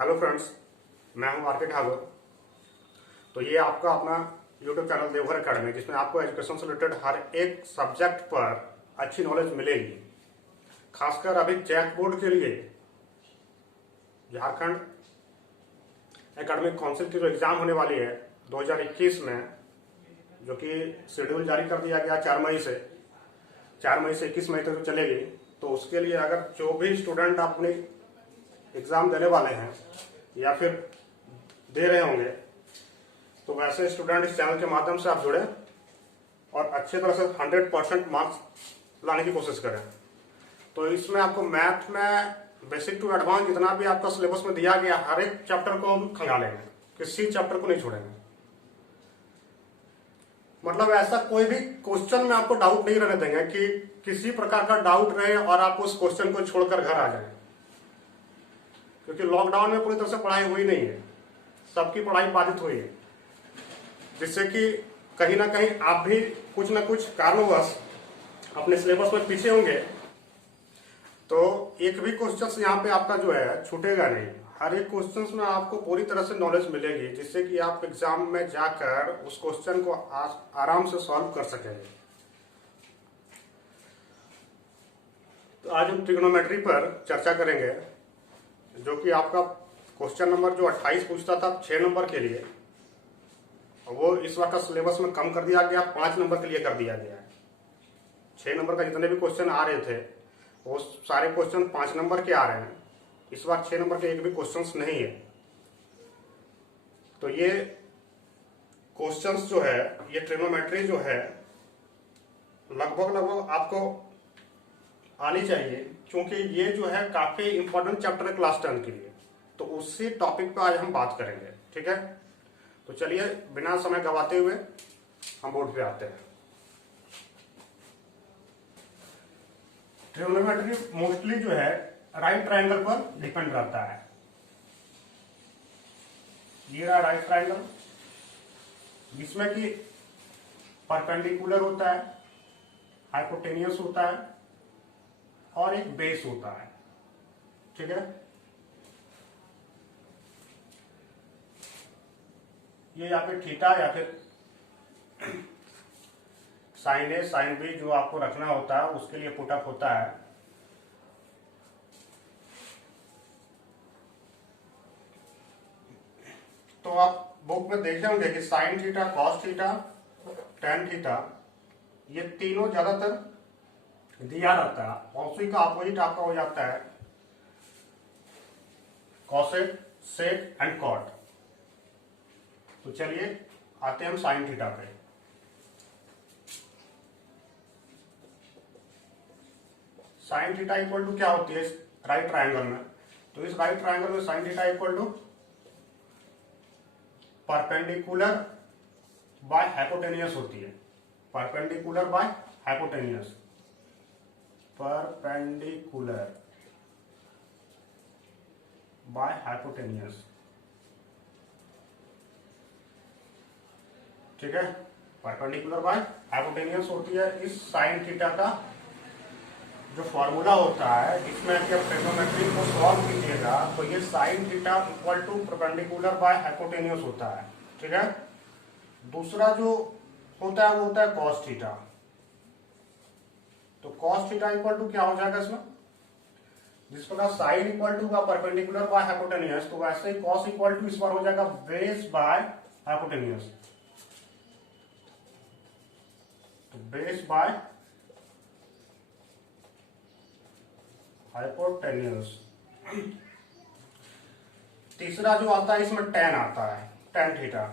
Hello friends, मैं हूं are के ठाकुर। तो ये आपका अपना यूट्यूब चैनल देवघर अकेडमी, जिसमें आपको एजुकेशन से रिलेटेड हर एक सब्जेक्ट पर अच्छी नॉलेज मिलेगी। खासकर अभी जैक बोर्ड के लिए झारखंड एकेडमिक काउंसिल की जो एग्जाम होने वाली है 2021 में, जो कि शेड्यूल जारी कर दिया गया 4 मई से 21 मई तक तो चलेगी। तो उसके लिए अगर जो भी स्टूडेंट अपनी एग्जाम देने वाले हैं या फिर दे रहे होंगे, तो वैसे स्टूडेंट इस चैनल के माध्यम से आप जुड़े और अच्छे तरह से 100% मार्क्स लाने की कोशिश करें। तो इसमें आपको मैथ में बेसिक टू एडवांस जितना भी आपका सिलेबस में दिया गया, हर एक चैप्टर को हम खंगालेंगे, किसी चैप्टर को नहीं छोड़ेंगे। मतलब ऐसा कोई भी क्वेश्चन में आपको डाउट नहीं रहने देंगे कि किसी प्रकार का डाउट रहे और आप उस क्वेश्चन को छोड़कर घर आ जाए, क्योंकि लॉकडाउन में पूरी तरह से पढ़ाई हुई नहीं है, सबकी पढ़ाई बाधित हुई है, जिससे कि कहीं ना कहीं आप भी कुछ ना कुछ कारणवश अपने सिलेबस में पीछे होंगे। तो एक भी क्वेश्चन यहाँ पे आपका जो है छूटेगा नहीं। हर एक क्वेश्चन में आपको पूरी तरह से नॉलेज मिलेगी, जिससे कि आप एग्जाम में जाकर उस क्वेश्चन को आराम से सॉल्व कर सकेंगे। तो आज हम ट्रिग्नोमेट्री पर चर्चा करेंगे, जो कि आपका क्वेश्चन नंबर जो 28 पूछता था 6 नंबर के लिए, वो इस बार का सिलेबस में कम कर दिया गया, 5 नंबर के लिए कर दिया गया है। 6 नंबर का जितने भी क्वेश्चन आ रहे थे वो सारे क्वेश्चन 5 नंबर के आ रहे हैं। इस बार 6 नंबर के एक भी क्वेश्चंस नहीं है। तो ये क्वेश्चंस जो है, ये ट्रिग्नोमेट्री जो है, लगभग आपको आनी चाहिए, क्योंकि ये जो है काफी इंपॉर्टेंट चैप्टर है क्लास 10 के लिए। तो उसी टॉपिक पर आज हम बात करेंगे, ठीक है। तो चलिए बिना समय गवाते हुए हम बोर्ड पे आते हैं। ट्रिग्नोमेट्री मोस्टली जो है राइट ट्रायंगल पर डिपेंड रहता है। ये रहा राइट ट्रायंगल, जिसमें कि परपेंडिकुलर होता है, हाइपोटेनियस होता है और एक बेस होता है, ठीक है। ये या फिर थीटा या फिर साइन ए साइन बी जो आपको रखना होता है, उसके लिए पुटअप होता है। तो आप बुक में देखे होंगे कि sine theta, cos theta, tan theta, ये तीनों ज्यादातर दिया रहता है, और उसी का अपोजिट आपका हो जाता है कॉसेक, सेक एंड कॉट। तो चलिए आते हैं हम साइन थीटा पे। साइन थीटा इक्वल टू क्या होती है इस राइट ट्रायंगल में? तो इस राइट ट्रायंगल में sine theta equal to perpendicular by hypotenuse होती है। Perpendicular by hypotenuse, perpendicular by hypotenuse, ठीक है। परपेंडिकुलर बाय हाइपोटेनियस होती है इस साइन थीटा का जो फॉर्मूला होता है। इसमें जब ट्रिग्नोमेट्री को सॉल्व कीजिएगा तो ये sine theta equal to perpendicular by hypotenuse होता है, ठीक है। दूसरा जो होता है वो होता है कॉस थीटा। तो कॉस थीटा इक्वल टू क्या हो जाएगा इसमें? जिस प्रकार साइन इक्वल टू का परपेंडिकुलर बाय हाइपोटेनियस, तो वैसे ही कॉस इक्वल टू इस बार हो जाएगा बेस बाय हाइपोटेनियस। तो बेस बाय हाइपोटेनियस। तीसरा जो आता है इसमें टेन आता है, tan theta.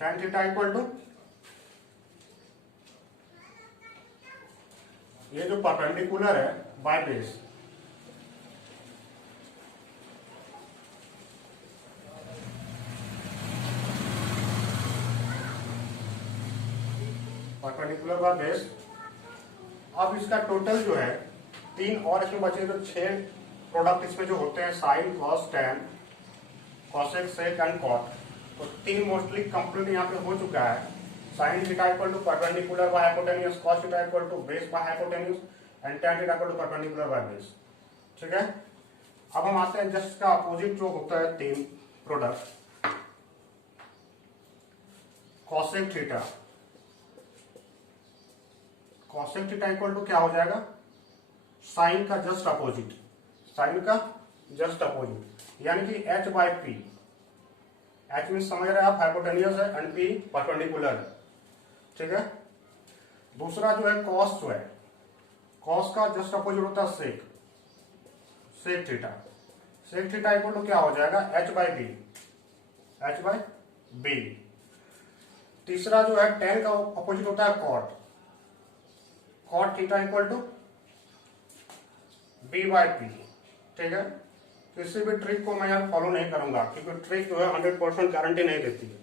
Tan theta equal to ये जो परपेंडिकुलर है by base. Perpendicular by base. अब इसका टोटल जो है 3 और इसमें बचे तो 6 प्रोडक्ट इसमें जो होते हैं, sine, cos, tan, cosec, sec and cot. तो 3 मोस्टली कंप्लीट यहाँ पे हो चुका है। Sine theta equal to perpendicular by hypotenuse, cos theta equal to base by hypotenuse and tan theta equal to perpendicular by base, ठीक है। अब हम आते हैं जस्ट का अपोजिट जो होता है तीन product, cosec theta. Cosec theta equal to क्या हो जाएगा, साइन का जस्ट अपोजिट, साइन का जस्ट अपोजिट, यानी कि h by P. H mean समझ रहे हैं आप, हाइपोटेनियस है, एंड पी परपेंडिकुलर है, ठीक है। दूसरा जो है कॉस, जो है कॉस का जस्ट अपोजिट होता है sec, sec theta. Sec theta equal to क्या हो जाएगा, h by b, h by b. तीसरा जो है टेन का अपोजिट होता है cot, cot theta equal to b by p, ठीक है। किसी भी ट्रिक को मैं यार फॉलो नहीं करूंगा, क्योंकि ट्रिक जो है 100% गारंटी नहीं देती है,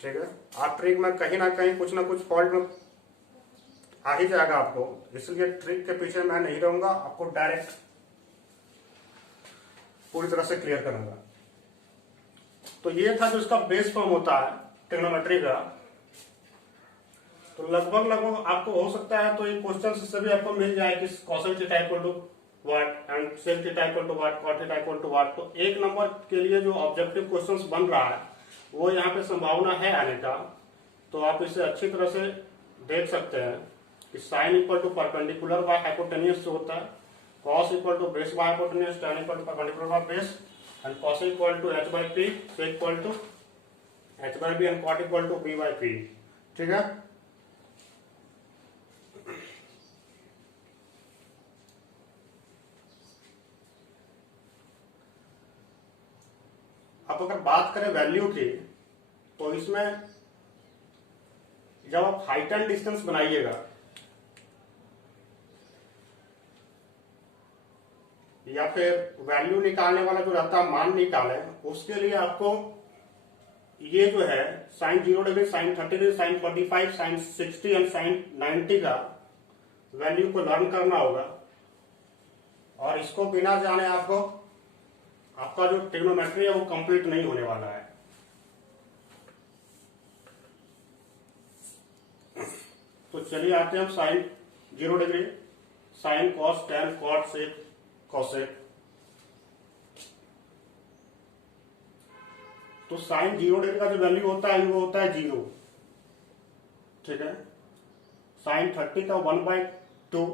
ठीक है। आप ट्रिक में कहीं ना कहीं कुछ ना कुछ फॉल्ट में आ ही जाएगा आपको, इसलिए ट्रिक के पीछे मैं नहीं रहूंगा, आपको डायरेक्ट पूरी तरह से क्लियर करूंगा। तो ये था जो इसका बेस फॉर्म होता है ट्रिग्नोमेट्री का। तो लगभग आपको हो सकता है तो ये क्वेश्चन से भी आपको मिल जाए कि cosec theta equal to what and sec theta equal to what, cot theta equal to what. तो एक नंबर के लिए जो ऑब्जेक्टिव क्वेश्चंस बन रहा है वो यहाँ पे संभावना है आने का। तो आप इसे अच्छी तरह से देख सकते हैं कि sine equal to perpendicular by hypotenuse जो होता है, cos equal to base by hypotenuse, tan equal to perpendicular by base, and cos equal to h by p, sec equal to h by b, and cot equal to b by p, ठीक है। अब अगर बात करें value की, तो इसमें जब आप हाइट एंड डिस्टेंस बनाइएगा या फिर वैल्यू निकालने वाला जो रहता है मान निकाले, उसके लिए आपको ये जो है sine 0 degree, sine 30 degree, sine 45, sine 60 and sine 90 का वैल्यू को लर्न करना होगा। और इसको बिना जाने आपका जो ट्रिग्नोमेट्री है वो कंप्लीट नहीं होने वाला है। तो चलिए आते हैं हम sine 0 degree, sine, cos, tan, cot, sec, cosec. तो साइन 0 डिग्री का जो वैल्यू होता है वो होता है 0, ठीक है। साइन 30 का 1/2,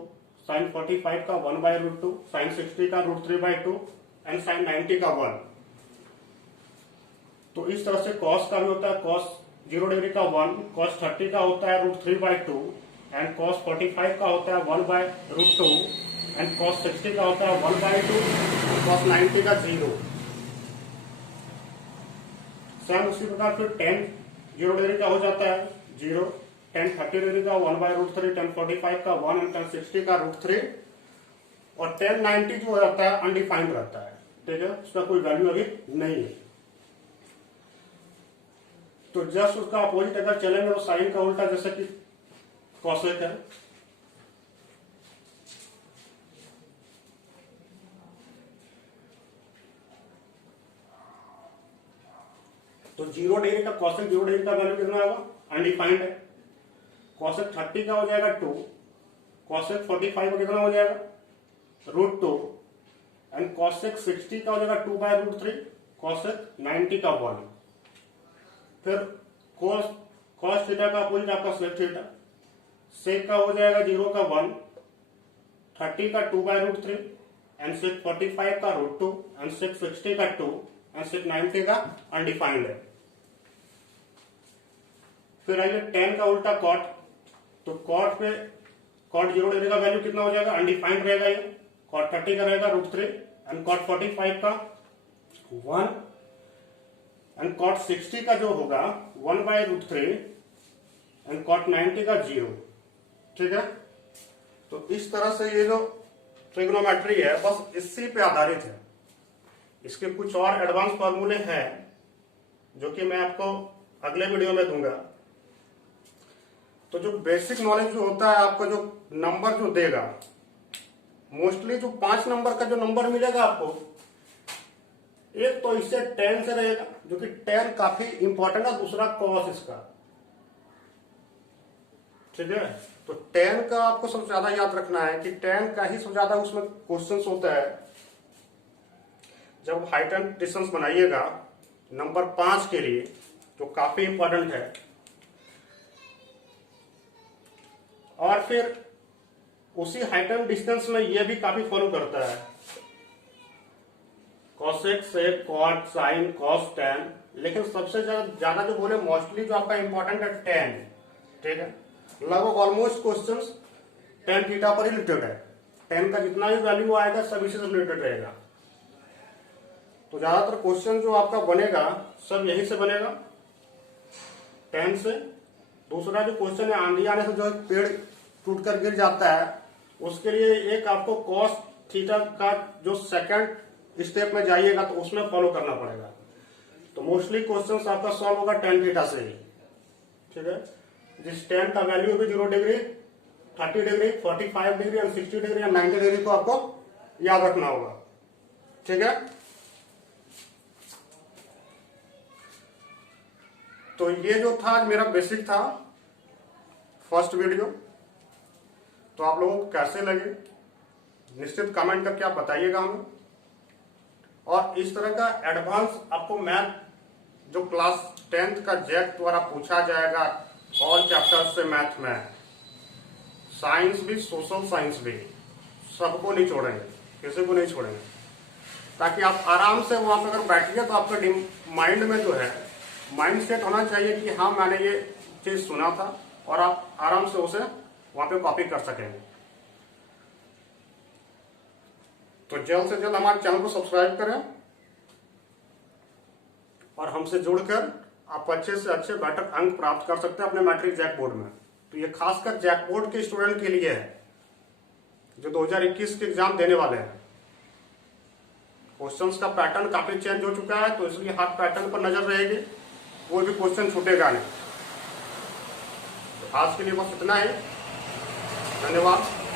साइन 45 का 1/√2, साइन 60 का √3/2 एंड साइन 90 का 1। तो इस तरह से कॉस का भी होता है, कॉस 0 डिग्री का 1, कॉस 30 का होता है √3/2 एंड कॉस 45 का होता है 1/√2 एंड कॉस 60 का होता है 1/2 एंड कॉस 90 का 0। सेम उसी प्रकार फिर tan 0 डिग्री का हो जाता है 0, tan 30 डिग्री का 1/√3, tan 45 का 1 एंड tan 60 का √3, और tan 90 जो रहता है अनडिफाइंड रहता है, ठीक है, उसका कोई वैल्यू अभी नहीं है। तो जस्ट उसका अपोजिट अगर चलेंगे तो साइन का उल्टा, जैसे कि कॉसेक है। तो 0 डिग्री का कॉसेक 0 डिग्री का वैल्यू कितना होगा, अनडिफाइंड है। कॉसेक 30 का हो जाएगा 2, कॉसेक 45 का कितना हो जाएगा √2 एंड कॉसेक 60 का हो जाएगा 2/√3, कॉसेक 90 का 1। फिर कॉस थीटा का अपोजिट आपका सेक थीटा, सेक का हो जाएगा 0 का 1, 30 का 2/√3 एंड सेक 45 का √2 एंड सेक 60 का 2 एंड सेक 90 का अनडिफाइंड है। फिर आइए tan का उल्टा कॉट। तो कॉट पे कॉट 0 डिग्री का वैल्यू कितना हो जाएगा, अनडिफाइंड रहेगा ये, कॉट 30 का रहेगा √3 एंड कॉट 45 का 1 एंड कॉट 60 का जो होगा 1/√3 एंड कॉट 90 का 0, ठीक है। तो इस तरह से ये जो ट्रिग्नोमेट्री है बस इसी पे आधारित है। इसके कुछ और एडवांस फॉर्मूले हैं जो कि मैं आपको अगले वीडियो में दूंगा। तो जो बेसिक नॉलेज जो होता है आपका, जो नंबर जो देगा, मोस्टली जो 5 नंबर का जो नंबर मिलेगा आपको, एक तो इससे tan से रहेगा, जो कि tan काफी इंपॉर्टेंट है, दूसरा cos इसका, ठीक है। तो tan का आपको सबसे ज्यादा याद रखना है कि tan का ही सबसे ज्यादा उसमें क्वेश्चंस होता है। जब हाइट एंड डिस्टेंस बनाइएगा नंबर 5 के लिए, जो काफी इंपॉर्टेंट है, और फिर उसी हाइट एंड डिस्टेंस में ये भी काफी फॉलो करता है, cosec sec cot sine cos tan, लेकिन सबसे ज्यादा जो बोले मोस्टली जो आपका इंपॉर्टेंट है टेन। ठीक है, लगभग ऑलमोस्ट क्वेश्चंस टेन थीटा पर ही रिलेटेड है। टेन का जितना भी वैल्यू आएगा सब इसी से रिलेटेड रहेगा। तो ज्यादातर क्वेश्चन जो आपका बनेगा सब यहीं से बनेगा, टेन से। दूसरा जो क्वेश्चन है, आंधी आने से जो पेड़ टूट कर गिर जाता है, उसके लिए एक आपको कॉस थीटा का जो सेकंड स्टेप में जाइएगा तो उसमें फॉलो करना पड़ेगा। तो मोस्टली क्वेश्चन आपका सॉल्व होगा टेन थीटा से ही। ठीक है, जिस टेन का वैल्यू भी 0 डिग्री, 30 डिग्री, 45 डिग्री और 60 डिग्री और 90 डिग्री को आपको याद रखना होगा। ठीक है, तो ये जो था मेरा बेसिक था फर्स्ट वीडियो। तो आप लोगों को कैसे लगे निश्चित कमेंट करके आप बताइएगा हमें। और इस तरह का एडवांस आपको मैथ जो क्लास 10th का जैक द्वारा पूछा जाएगा ऑल चैप्टर्स से मैथ में, साइंस भी सोशल साइंस भी, सबको नहीं छोड़ेंगे, किसी को नहीं छोड़ेंगे, ताकि आप आराम से वहां पर अगर बैठिए तो आपका माइंड में जो है माइंड सेट होना चाहिए कि हाँ मैंने ये चीज सुना था, और आप आराम से उसे वहां पे कॉपी कर सकेंगे। तो जल्द से जल्द हमारे चैनल को सब्सक्राइब करें और हमसे जुड़कर आप अच्छे से अच्छे बेटर अंक प्राप्त कर सकते हैं अपने मैट्रिक जैक बोर्ड में। तो ये खासकर जैक बोर्ड के स्टूडेंट के लिए है जो 2021 के एग्जाम देने वाले हैं। क्वेश्चंस का पैटर्न काफी चेंज हो चुका है, तो इसलिए हर पैटर्न पर नजर रहेगी, कोई भी क्वेश्चन छूटेगा नहीं। तो आज के लिए बस इतना ही, धन्यवाद।